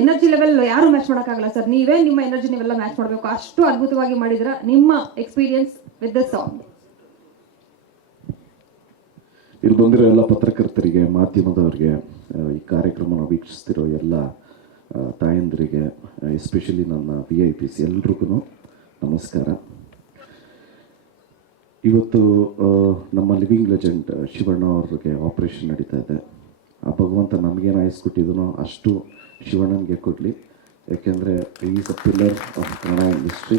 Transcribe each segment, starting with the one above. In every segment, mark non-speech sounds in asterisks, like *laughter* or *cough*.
Energy level ಯಾರು match ಮಾಡೋಕ್ಕಾಗಲ್ಲ sir ನೀವೇ ನಿಮ್ಮ ಎನರ್ಜಿ ನೀವೆಲ್ಲ ಮ್ಯಾಚ್ ಮಾಡಬೇಕು. ಅಷ್ಟು ಅದ್ಭುತವಾಗಿ ಮಾಡಿದ್ರ ನಿಮ್ಮ ಎಕ್ಸ್ಪೀರಿಯನ್ಸ್ ವಿತ್ ದ ಸಾಂಗ್ ಇಲ್ಲಿ ಬಂದಿರೋ ಎಲ್ಲ ಪತ್ರಕರ್ತರಿಗೆ, ಮಾಧ್ಯಮದವರಿಗೆ ಈ ಕಾರ್ಯಕ್ರಮನ ವೀಕ್ಷಿಸ್ತಿರೋ ಎಲ್ಲ ತಾಯಂದರಿಗೆ ತಾಯಂದಿರಿಗೆ ಎಸ್ಪೆಷಲಿ ನನ್ನ ವಿ ಐ ಪಿ ಸಿ ಎಲ್ರಿಗೂ ನಮಸ್ಕಾರ. ಇವತ್ತು ನಮ್ಮ ಲಿವಿಂಗ್ ಲೆಜೆಂಡ್ ಶಿವಣ್ಣ ಅವ್ರಿಗೆ ಆಪ್ರೇಷನ್ ನಡೀತಾ ಇದೆ. ಆ ಭಗವಂತ ನಮಗೇನು ಆಯಿಸ್ಕೊಟ್ಟಿದನೋ ಅಷ್ಟು ಶಿವಣ್ಣನಿಗೆ ಕೊಡಲಿ. ಯಾಕೆಂದರೆ is a pillar of Kannada industry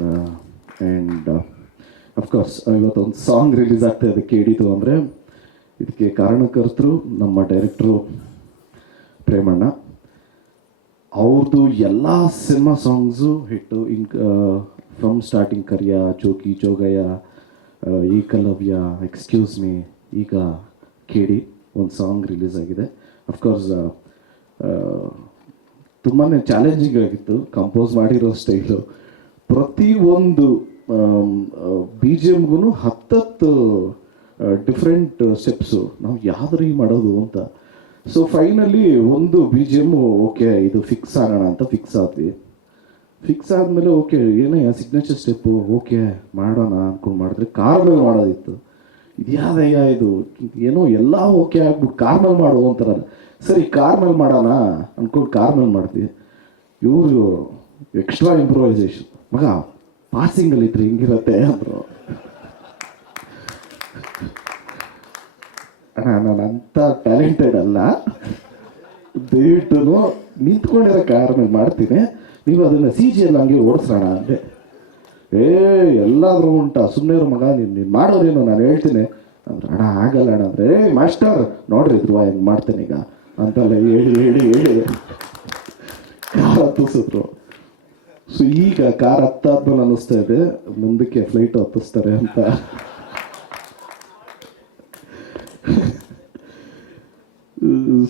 and of course ಇವತ್ತೊಂದು ಸಾಂಗ್ ರಿಲೀಸ್ ಆಗ್ತಾ ಇದೆ ಕೇಳಿದ್ದು ಅಂದರೆ, ಇದಕ್ಕೆ ಕಾರಣಕರ್ತರು ನಮ್ಮ ಡೈರೆಕ್ಟ್ರು ಪ್ರೇಮಣ್ಣ. ಅವ್ರದ್ದು ಎಲ್ಲ cinema songs hit in from starting Kariya Jogi Jogayya Ekalavya excuse me ಈಗ ಕೇಳಿ, ಒಂದು ಸಾಂಗ್ ರಿಲೀಸ್ ಆಗಿದೆ. ಅಫ್ಕೋರ್ಸ್ ತುಂಬಾ ಚಾಲೆಂಜಿಂಗ್ ಆಗಿತ್ತು. ಕಂಪೋಸ್ ಮಾಡಿರೋ ಸ್ಟೈಲು ಒಂದು ಬಿ ಜಿ ಎಮ್ಗೂ ಹತ್ತತ್ತು ಡಿಫ್ರೆಂಟ್ ಸ್ಟೆಪ್ಸು ನಾವು ಯಾವ್ದ್ರಿ ಮಾಡೋದು ಅಂತ. ಸೊ ಫೈನಲಿ ಒಂದು ಬಿ ಜಿ ಎಂ ಓಕೆ, ಇದು ಫಿಕ್ಸ್ ಆಗೋಣ ಅಂತ ಫಿಕ್ಸ್ ಆದ್ವಿ. ಫಿಕ್ಸ್ ಆದಮೇಲೆ ಓಕೆ, ಏನೇ ಸಿಗ್ನೇಚರ್ ಸ್ಟೆಪ್ಪು ಓಕೆ, ಮಾಡೋಣ ಅಂದ್ಕೊಂಡು ಮಾಡಿದ್ರೆ ಕಾರ್ ಮಾಡೋದಿತ್ತು. ಯಾವ್ದಯ್ಯ ಇದು? ಏನೋ ಎಲ್ಲ ಓಕೆ ಆಗ್ಬಿಟ್ಟು ಕಾರ್ ಮೇಲೆ ಮಾಡು ಅಂತಾರಲ್ಲ ಸರಿ ಕಾರ್ ಮೇಲೆ ಮಾಡೋಣ ಅಂದ್ಕೊಂಡು ಕಾರ್ ಮೇಲೆ ಮಾಡ್ತೀವಿ ಇವರು ಎಕ್ಸ್ಟ್ರಾ ಇಂಪ್ರೂವೈಸೇಷನ್ ಮಗ ಪಾಸಿಂಗಲ್ಲಿ ಇದ್ರೆ ಹಿಂಗಿರತ್ತೆ ಅಂದರು. ನಾನು ಅಂಥ ಟ್ಯಾಲೆಂಟೆಡ್ ಅಲ್ಲ. ದಯವಿಟ್ಟು ನಿಂತ್ಕೊಂಡಿರೋ ಕಾರ್ ಮೇಲೆ ಮಾಡ್ತೀನಿ. ನೀವು ಅದನ್ನು ಸಿ ಜಿ ಎಲ್ಲ ಹಂಗೆ ಓಡಿಸೋಣ ಅಂದೆ. ಏ, ಎಲ್ಲಾದರೂ ಉಂಟಾ. ಸುಮ್ಮನೆ ಮಗ, ನೀನು ನೀನು ಮಾಡೋದೇನು ನಾನು ಹೇಳ್ತೀನಿ. ಅಂದ್ರೆ, ಅಣ್ಣ, ಆಗಲ್ಲ ಅಣ್ಣ. ಅಂದರೆ, ಏ, ಮಾಸ್ಟರ್, ನೋಡ್ರಿ ಧ್ರುವ ಹೆಂಗೆ ಮಾಡ್ತೇನೆ ಈಗ. ಅಂತೆಲ್ಲ ಹೇಳಿ ಹೇಳಿ ಹೇಳಿ. ಕಾರ್ ಹತ್ತಿಸಿದ್ರು ಸೊ ಈಗ ಕಾರ್ ಹತ್ತಾದ್ಮೇಲೆ ಅನ್ನಿಸ್ತಾ ಇದೆ. ಮುಂದಕ್ಕೆ ಫ್ಲೈಟ್ ಹತ್ತಿಸ್ತಾರೆ ಅಂತ.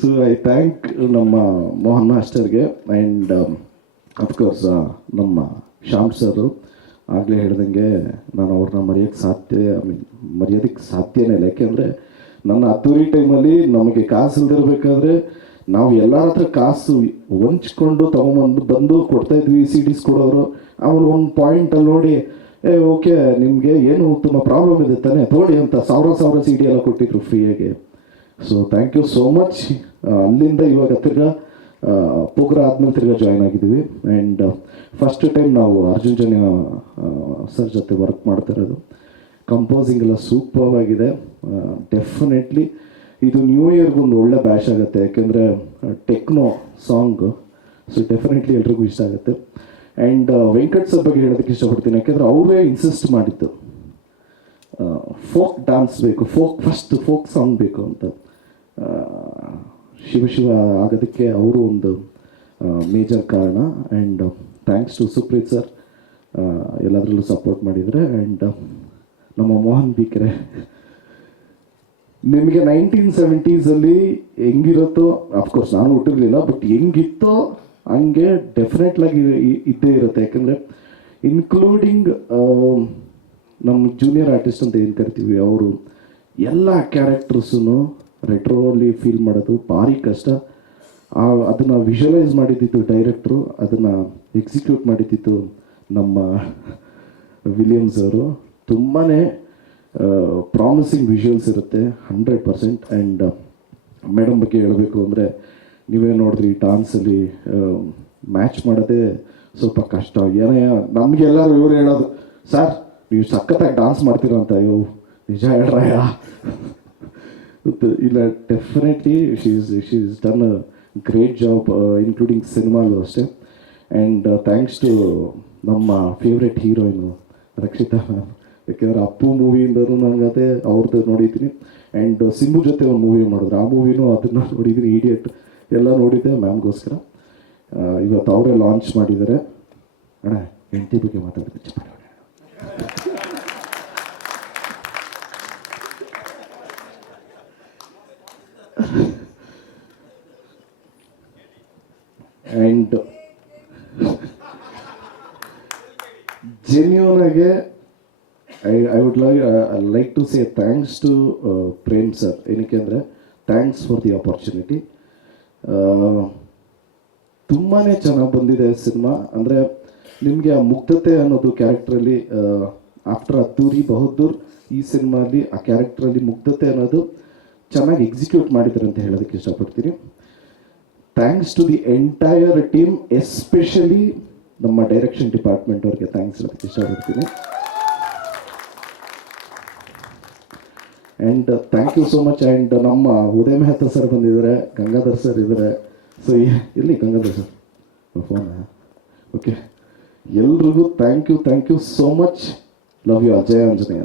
ಸೊ ಐ ಥ್ಯಾಂಕ್ ನಮ್ಮ ಮೋಹನ್ ಮಾಸ್ಟರ್ಗೆ ಆ್ಯಂಡ್ ಅಫ್ಕೋರ್ಸ್ ನಮ್ಮ ಶ್ಯಾಮ್ ಸರ್ ಆಗಲೇ ಹೇಳ್ದಂಗೆ ನಾನು ಅವ್ರನ್ನ ಮರೆಯೋಕ್ಕೆ ಸಾಧ್ಯ ಐ ಮೀನ್ ಮರೆಯೋದಕ್ಕೆ ಸಾಧ್ಯನೇ ಇಲ್ಲ. ಯಾಕೆಂದರೆ ನನ್ನ ಟೈಮ್ ಟೈಮಲ್ಲಿ ನಮಗೆ ಕಾಸು ಇಲ್ದಿರ್ಬೇಕಾದ್ರೆ ನಾವು ಎಲ್ಲರ ಹತ್ರ ಕಾಸು ಹೊಂಚ್ಕೊಂಡು ತಗೊಂಬಂದು ಬಂದು ಕೊಡ್ತಾ ಇದ್ವಿ ಸಿ ಡಿಸ್ ಕೊಡೋರು. ಆಮೇಲೆ ಒಂದು ಪಾಯಿಂಟಲ್ಲಿ ನೋಡಿ, ಏ ಓಕೆ ನಿಮಗೆ ಏನು ತುಂಬ ಪ್ರಾಬ್ಲಮ್ ಇದೆ ತಾನೆ ತೋಡಿ ಅಂತ ಸಾವಿರ ಸಾವಿರ ಸಿ ಡಿ ಎಲ್ಲ ಕೊಟ್ಟಿದ್ರು ಫ್ರೀಯಾಗಿ so thank you so much ಅಲ್ಲಿಂದ ಇವಾಗ ತಿರ್ಗಾ ಪೋಗ್ರ ಆದ್ಮೇಲೆ ತಿರ್ಗಾ ಜಾಯ್ನ್ ಆಗಿದ್ದೀವಿ. ಆ್ಯಂಡ್ ಫಸ್ಟ್ ಟೈಮ್ ನಾವು ಅರ್ಜುನ್ ಜನ ಸರ್ ಜೊತೆ ವರ್ಕ್ ಮಾಡ್ತಾ ಇರೋದು ಕಂಪೋಸಿಂಗ್ ಎಲ್ಲ ಸೂಪರ್ ಆಗಿದೆ. ಡೆಫಿನೆಟ್ಲಿ ಇದು ನ್ಯೂ ಇಯರ್ಗೆ ಒಂದು ಒಳ್ಳೆ ಬ್ಯಾಶ್ ಆಗುತ್ತೆ. ಯಾಕೆಂದರೆ ಟೆಕ್ನೋ ಸಾಂಗ್ ಸೊ ಡೆಫಿನೆಟ್ಲಿ ಎಲ್ರಿಗೂ ಇಷ್ಟ ಆಗುತ್ತೆ. ಆ್ಯಂಡ್ ವೆಂಕಟ್ ಸರ್ ಬಗ್ಗೆ ಹೇಳೋದಕ್ಕೆ ಇಷ್ಟಪಡ್ತೀನಿ. ಯಾಕೆಂದರೆ ಅವರೇ ಇನ್ಸಿಸ್ಟ್ ಮಾಡಿದ್ದು. ಫೋಕ್ ಡ್ಯಾನ್ಸ್ ಬೇಕು ಫೋಕ್ ಫಸ್ಟ್ ಫೋಕ್ ಸಾಂಗ್ ಬೇಕು ಅಂತ. ಶಿವ ಶಿವ ಆಗೋದಕ್ಕೆ ಅವರು ಒಂದು ಮೇಜರ್ ಕಾರಣ. And thanks to Supreeth sir ಎಲ್ಲದರಲ್ಲೂ ಸಪೋರ್ಟ್ ಮಾಡಿದರೆ. ಆ್ಯಂಡ್ ನಮ್ಮ ಮೋಹನ್ ಬಿಕ್ರೆ ನಿಮಗೆ ನೈನ್ಟೀನ್ ಸೆವೆಂಟೀಸಲ್ಲಿ ಹೆಂಗಿರುತ್ತೋ ಅಫ್ಕೋರ್ಸ್ ನಾನು ಹುಟ್ಟಿರಲಿಲ್ಲ ಬಟ್ ಹೆಂಗಿತ್ತೋ ಹಂಗೆ ಡೆಫಿನೆಟ್ಲಾಗಿ ಇದ್ದೇ ಇರುತ್ತೆ. ಯಾಕಂದರೆ ಇನ್ಕ್ಲೂಡಿಂಗ್ ನಮ್ಮ ಜೂನಿಯರ್ ಆರ್ಟಿಸ್ಟ್ ಅಂತ ಏನು ಕರಿತೀವಿ ಅವರು, ಎಲ್ಲ ಕ್ಯಾರೆಕ್ಟರ್ಸನ್ನು ರೆಟ್ರೋಲಿ ಫೀಲ್ ಮಾಡೋದು ಭಾರಿ ಕಷ್ಟ. ಆ, ಅದನ್ನು ವಿಜುವಲೈಸ್ ಮಾಡಿದ್ದಿತ್ತು ಡೈರೆಕ್ಟ್ರು ಅದನ್ನು ಎಕ್ಸಿಕ್ಯೂಟ್ ಮಾಡಿದ್ದಿತ್ತು ನಮ್ಮ ವಿಲಿಯಮ್ಸ್ ಅವರು. ತುಂಬಾ ಪ್ರಾಮಿಸಿಂಗ್ ವಿಜುವಲ್ಸ್ ಇರುತ್ತೆ ಹಂಡ್ರೆಡ್ ಪರ್ಸೆಂಟ್ ಆ್ಯಂಡ್ ಮೇಡಮ್ ಬಗ್ಗೆ ಹೇಳಬೇಕು ಅಂದರೆ, ನೀವೇ ನೋಡಿದ್ರಿ ಡಾನ್ಸಲ್ಲಿ ಮ್ಯಾಚ್ ಮಾಡೋದೇ ಸ್ವಲ್ಪ ಕಷ್ಟ. ಏನೇ ನಮಗೆಲ್ಲರೂ ಇವರು ಹೇಳೋದು ಸರ್ ನೀವು ಸಖತ್ತಾಗಿ ಡಾನ್ಸ್ ಮಾಡ್ತೀರ ಅಂತ. ಅಯ್ಯೋ, ನಿಜ ಹೇಳ್ರಯ್ಯ *laughs* ಇಲ್ಲ definitely she is done great job including ಸಿನಿಮಾಲು ಅಷ್ಟೇ. ಆ್ಯಂಡ್ ಥ್ಯಾಂಕ್ಸ್ ಟು ನಮ್ಮ ಫೇವ್ರೆಟ್ ಹೀರೋಯಿನು ರಕ್ಷಿತಾ ಮ್ಯಾಮ್ ಯಾಕೆಂದರೆ ಅಪ್ಪು ಮೂವಿಯಿಂದನೂ ನನಗೆ ಅದೇ ಅವ್ರದ್ದು ನೋಡಿದ್ದೀನಿ. ಆ್ಯಂಡ್ ಸಿಂಬು ಜೊತೆ ಒಂದು ಮೂವಿ ಮಾಡಿದ್ರು. ಆ ಮೂವಿನೂ ಅದನ್ನು ನೋಡಿದ್ದೀನಿ ಇಡಿಯಟ್ ಎಲ್ಲ ನೋಡಿದ್ದೆ ಮ್ಯಾಮ್ಗೋಸ್ಕರ. ಇವತ್ತು ಅವರೇ ಲಾಂಚ್ ಮಾಡಿದ್ದಾರೆ. ಅಣ್ಣ, ಹೆಂಡತಿ ಬಗ್ಗೆ ಮಾತಾಡ್ತೀನಿ. ಆ್ಯಂಡ್ ಜೆನ್ಯೂನ್ ಆಗಿ I I would lie like to say thanks to Prem sir ಏನಕ್ಕೆ ಅಂದರೆ ಥ್ಯಾಂಕ್ಸ್ ಫಾರ್ ದಿ ಆಪರ್ಚುನಿಟಿ ತುಂಬಾ ಚೆನ್ನಾಗಿ ಬಂದಿದೆ ಸಿನಿಮಾ. ಅಂದರೆ ನಿಮಗೆ ಆ ಮುಗ್ಧತೆ ಅನ್ನೋದು ಕ್ಯಾರೆಕ್ಟ್ರಲ್ಲಿ ಆಫ್ಟರ್ ಅದ್ದೂರಿ ಬಹದ್ದೂರ್ ಈ ಸಿನಿಮಾಲಿ ಆ ಕ್ಯಾರೆಕ್ಟ್ರಲ್ಲಿ ಮುಗ್ಧತೆ ಅನ್ನೋದು ಚೆನ್ನಾಗಿ ಎಕ್ಸಿಕ್ಯೂಟ್ ಮಾಡಿದ್ದಾರೆ ಅಂತ ಹೇಳೋದಕ್ಕೆ ಇಷ್ಟಪಡ್ತೀನಿ. Thanks to the entire team especially ನಮ್ಮ ಡೈರೆಕ್ಷನ್ ಡಿಪಾರ್ಟ್ಮೆಂಟ್ ಅವ್ರಿಗೆ ಥ್ಯಾಂಕ್ಸ್ ಹೇಳೋದಕ್ಕೆ ಇಷ್ಟಪಡ್ತೀನಿ. And thank you so much and ನಮ್ಮ ಉದಯ ಮೆಹ್ತಾ ಸರ್ ಬಂದಿದ್ದಾರೆ, ಗಂಗಾಧರ್ ಸರ್ ಇದ್ದಾರೆ. ಸೊ ಎಲ್ಲಿ ಗಂಗಾಧರ್ ಸರ್ ಫೋನ್ ಓಕೆ ಎಲ್ರಿಗೂ thank you thank you so much love you Ajay Anjaneya.